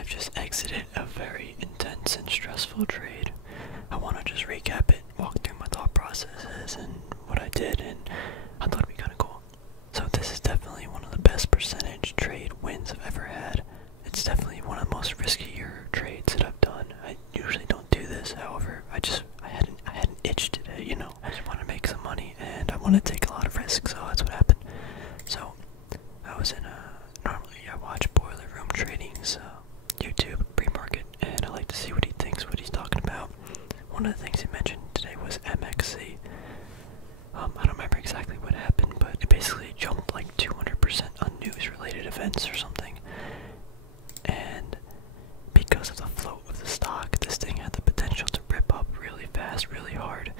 I've just exited a very intense and stressful trade. I want to just recap it, walk through my thought processes and what I did, and I thought it'd be kind of cool. So this is definitely one of the best percentage trade wins I've ever had. It's definitely one of the most riskier trades that I've done. I usually don't do this, however, I had an itch today, you know. I just want to make some money and I want to take a lot of risks, so that's what happened. So I was in normally I watch Boiler Room Trading's YouTube pre-market, and I like to see what he thinks, what he's talking about. One of the things he mentioned today was MXC. I don't remember exactly what happened, but it basically jumped like 200% on news-related events or something. And because of the float of the stock, this thing had the potential to rip up really fast, really hard.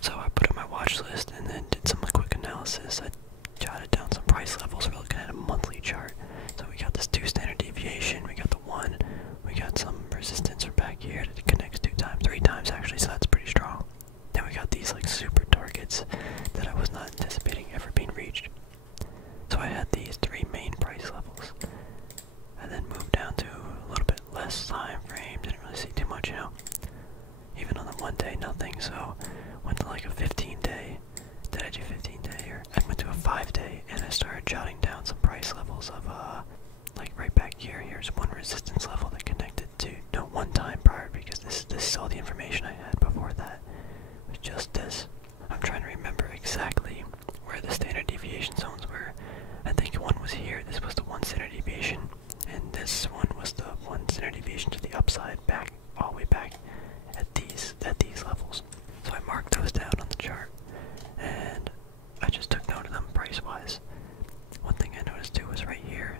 So I put it on my watch list and then did some quick analysis. I jotted down some price levels. We're looking at a monthly chart. So we got this 2 standard deviation, we got the 1, we got some resistance or back here that it connects 3 times actually, so that's pretty strong. Then we got these like super targets that I was not anticipating ever being reached. So I had these 3 main price levels. And then moved down to a little bit less time frame, didn't really see too much, you know. Even on the 1 day, nothing, so went to like a 15-day. Did I do 15-day? Or I went to a 5-day, and I started jotting down some price levels of, like right back here. Here's one resistance level that connected to, no, 1 time prior, because this is all the information I had before that. It was just this. I'm trying to remember exactly where the standard deviation zones were. I think one was here, this was the 1 standard deviation, and this one was the 1 standard deviation to the upside, back, all the way back at these levels. So I marked those down on the chart, and I just took note of them price-wise. One thing I noticed too was right here,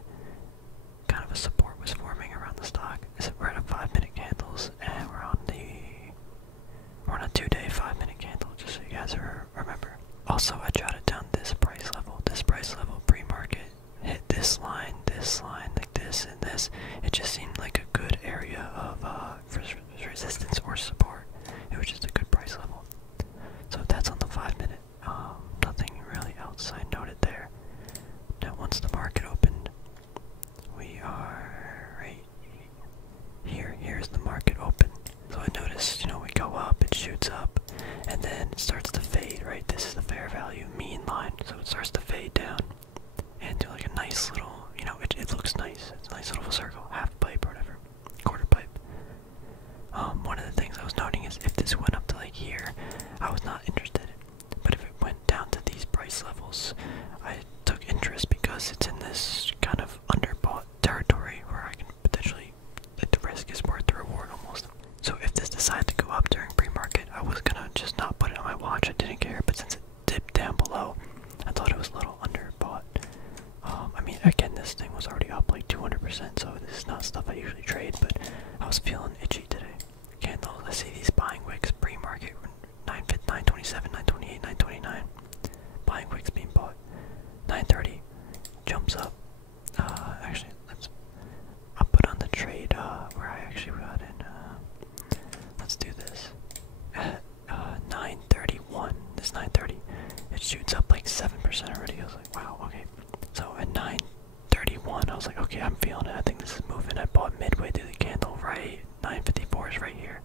kind of a support was forming around the stock. We're at a 5-minute candles, and we're on a 2-day 5-minute candle, just so you guys remember. Also, I jotted down this price level pre-market. Hit this line, like this, and this. It just seemed like a good area of resistance or support. It was just a good price level. So that's on the 5-minute. Nothing really else I noted there. Now once the market opened, we are right here. Here's the market open. So I noticed, you know, we go up, it shoots up, and then it starts to fade, right? This is the fair value mean line, so it starts to fade down and do like a nice little, you know, it looks nice. It's a nice little circle, half pipe or whatever, quarter pipe. One of the things I was noting is if this went up to like here, I was not interested. But if it went down to these price levels, I took interest because it's in this kind of underbought territory where I can potentially, like, the risk is worth the reward almost. So if this decided to go up during pre-market, I was gonna just not put it on my watch. I didn't care, but since it dipped down below, I thought it was a little underbought. I mean, again, this thing was already up like 200%, so this is not stuff I usually trade, but I was feeling itchy today. Candles, I see these buying wicks pre-market, 927, 928, 929. Buying wicks being bought. 930 jumps up. Actually, I'll put on the trade where I actually got in. Let's do this. At 931, this 930, it shoots up like 7% already. I was like, wow, okay. So at 931, I was like, okay, I'm feeling it. I think this is moving. I bought midway through the candle, right? 954 is right here.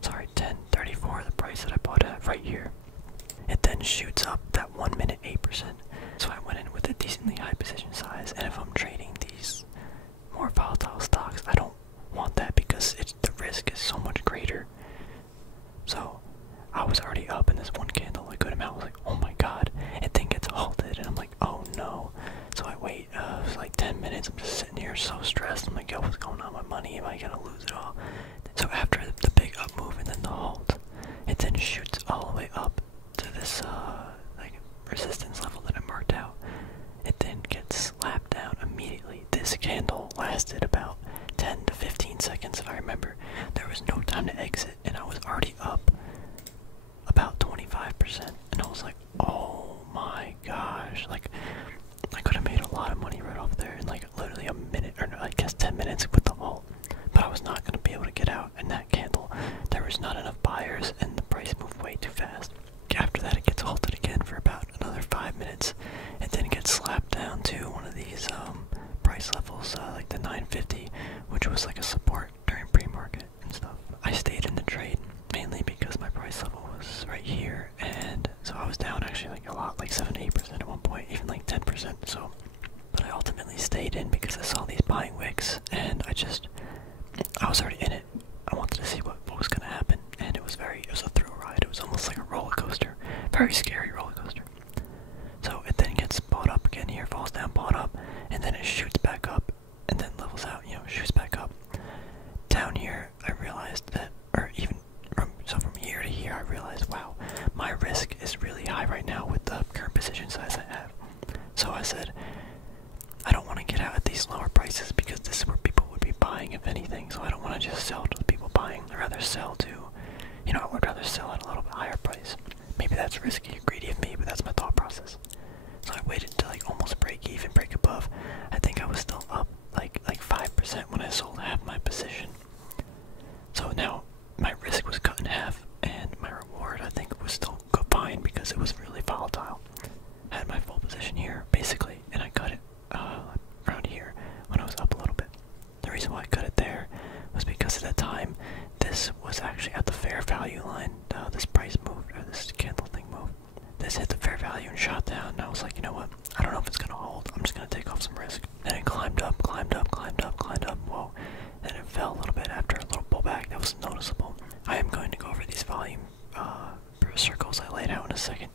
Sorry, 1034, the price that I bought at right here. It then shoots up that 1 minute 8%. So I went in with a decently high position size, and if I'm trading these more volatile stocks, I don't want that because the risk is so much greater. So I was already up in this one candle a good amount. I was like, oh my god, it then gets halted, and I'm like, oh no. So I wait, it was like 10 minutes, I'm just sitting here so stressed. I'm like, yo, what's going on with my money? Am I gonna lose it all? So after the big up move and then the halt, it then shoots all the way up to this like resistance level that I marked out. It then gets slapped down immediately. This candle lasted about 10 to 15 seconds if I remember. There was no time to exit, and I was already up about 25%, and I was like, oh my gosh, like I could have made a lot of money right off there in like literally a minute, or no, I guess 10 minutes with the halt. But I was not going to be able to get out in that candle. There was not enough buyers, and the price moved way too fast. After that, it gets halted again for about another 5 minutes. It then gets slapped down to one of these price levels, like the 950, which was like a support during pre-market and stuff. I stayed in the trade mainly because my price level was right here, and so I was down actually like a lot, like 7-8% at one point, even like 10%. So, but I ultimately stayed in because I saw these buying wicks, and I was already in it. I wanted to see what was gonna happen, and it was a thrill ride. It was almost like a roller coaster, very scary roller coaster. So it then gets bought up again here, falls down, bought up, and then it shoots back up, and then levels out, shoots back up. Down here, I realized that, or even from here to here, I realized, wow, my risk is really high right now with the current position size I have. So I said, I don't want to get out at these lower prices because this is where people would be buying, if anything. So I don't want to just sell to the people buying. I'd rather sell to, I would rather sell at a little bit higher price. Maybe that's risky or greedy of me, but that's my thought process. So I waited to like almost break even, break above. I think I was still up like 5% when I sold half my position. So now my risk was cut in half, and my reward I think was still fine because it was really volatile. I had my full position here basically, and I cut it around here when I was up a little bit. The reason why I cut it there was because at that time this was actually at the fair value line. This price moved, or this candle thing moved. This hit the fair value and shot down, and I was like, you know what? I don't know if it's gonna hold. I'm just gonna take off some risk. And it climbed up, climbed up, climbed up, climbed up. Whoa! And it fell a little bit after a little pullback. That was noticeable. I am going to go over these volume circles I laid out in a second.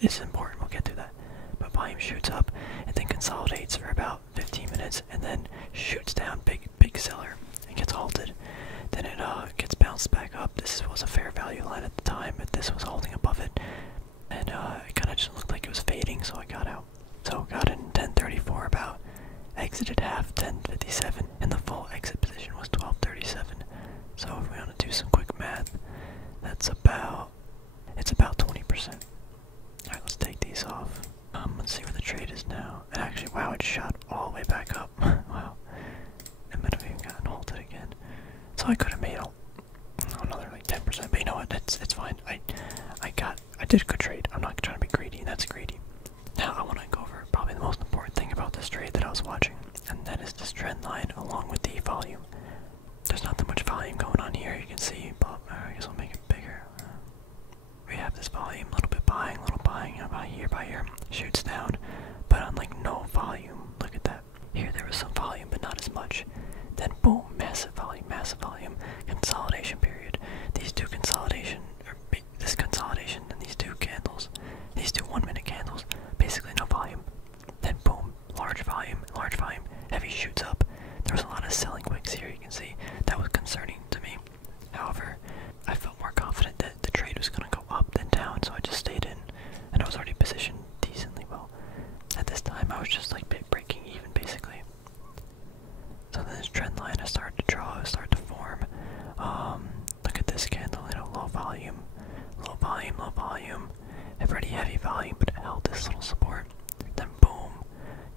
It's important. We'll get to that. But volume shoots up and then consolidates for about 15 minutes, and then shoots down, big seller, and gets halted. Then it gets bounced back up. This was a fair value line at the time, but this was holding above it, and it kind of just looked like it was fading, so I got out. So got in 10:34 about, exited half 10:57, and the full exit position was 12:37. So if we want to do some quick math, it's about 20%. Alright, let's take these off. Let's see where the trade is now. And actually, wow, it shot all the way back up. Wow. It might have even gotten halted again. So I could have made another like 10%, but you know what? It's fine. I did a good trade. I'm not trying to be greedy, and that's greedy. Now I want to go over probably the most important thing about this trade that I was watching, and that is this trend line along with the volume. There's not that much volume going on here, you can see, but I guess I'll make it bigger. We have this volume, a little buying, by here, shoots down, but on like no volume. Look at that. Here there was some volume, but not as much. Then boom, massive volume, consolidation period. These two this consolidation and these two candles, these two 1-minute candles, basically no volume. Then boom, large volume, heavy shoots up. There was a lot of selling wicks here, you can see. That was concerning to me. However, I felt more confident that the trade was going to go up than down, so I just stayed in, and I was already positioned decently well. At this time, I was just like breaking even, basically. So then this trend line I started to draw, started to form. Look at this candle, low volume, pretty heavy volume, but it held this little support. Then boom,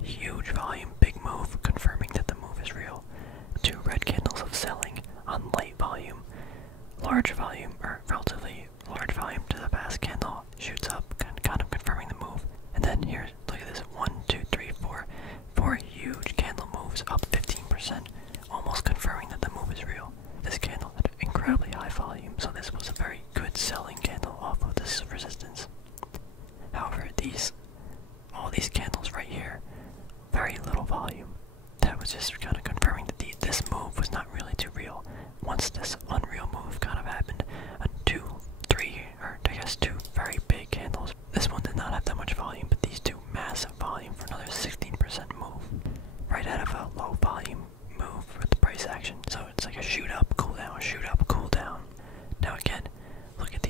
huge volume, big move, confirming that the move is real. Two red candles of selling on light volume, large volume, or relatively large volume to the past candle, shoots up, kind of confirming the move. And then here, look at this, 1, 2, 3, 4, 4 huge candle moves up 15%, almost confirming that the move is real. This candle had incredibly high volume, so this was a very good selling candle off of this resistance. However, all these candles right here, very little volume. That was just kind of confirming that this move was not really too real. Once this unreal move kind of happened, two very big candles. This one did not have that much volume, but these two massive volume for another 16% move. Right out of a low volume move with the price action. So it's like a shoot up, cool down, shoot up, cool down. Now again, look at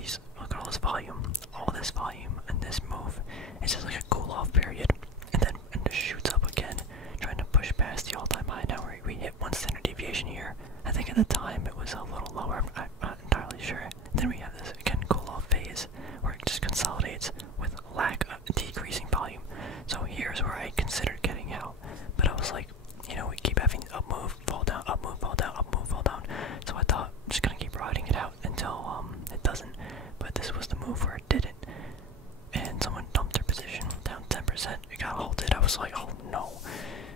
all this volume. All this volume and this move. It's just like a cool off period. And then it shoots up again, trying to push past the all-time high. Now we hit 1 standard deviation here. I think at the time it was a little lower, I'm not entirely sure. Then we have this again cool off phase where it just consolidates with lack of decreasing volume. So here's where I considered getting out, but I was like, we keep having up move, fall down, up move, fall down, up move, fall down. So I thought I'm just gonna keep riding it out until it doesn't. But this was the move where it didn't, and someone dumped their position down 10%. It got halted. I was like, oh no.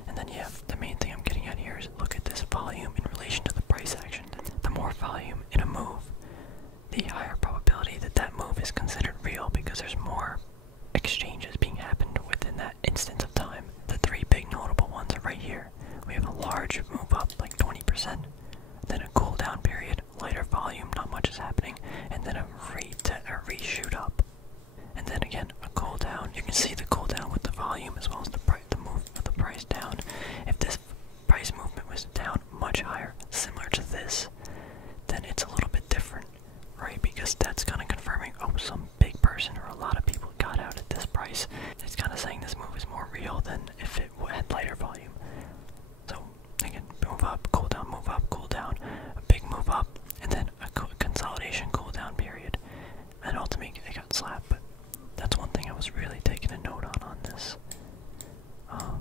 And then the main thing I'm getting at here is look at this volume. volume in relation to the price action. The more volume in a move, the higher probability that that move is considered real because there's more exchanges being happened within that instant of time. The three big notable ones are right here. We have a large move up, like 20%, then a cool down period, lighter volume, not much is happening, and then a reshoot up. And then again, a cool down. You can see the cool down with the volume as well as the move of the price down. If this price movement was down much higher, similar to this, then it's a little bit different, right? Because that's kind of confirming, oh, some big person or a lot of people got out at this price. It's kind of saying this move is more real than if it had lighter volume. So again, move up, cool down, a big move up, and then a consolidation cool down period. And ultimately it got slapped, but that's one thing I was really taking a note on this.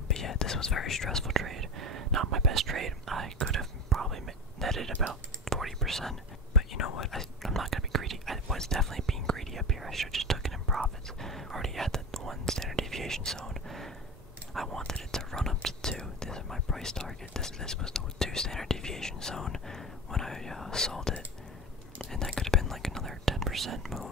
But yeah, this was a very stressful trade. Not my best trade. I could have probably netted about 40%. But you know what? I'm not going to be greedy. I was definitely being greedy up here. I should have just took it in profits. Already at the 1 standard deviation zone. I wanted it to run up to 2. This is my price target. This was the 2 standard deviation zone when I sold it. And that could have been like another 10% move.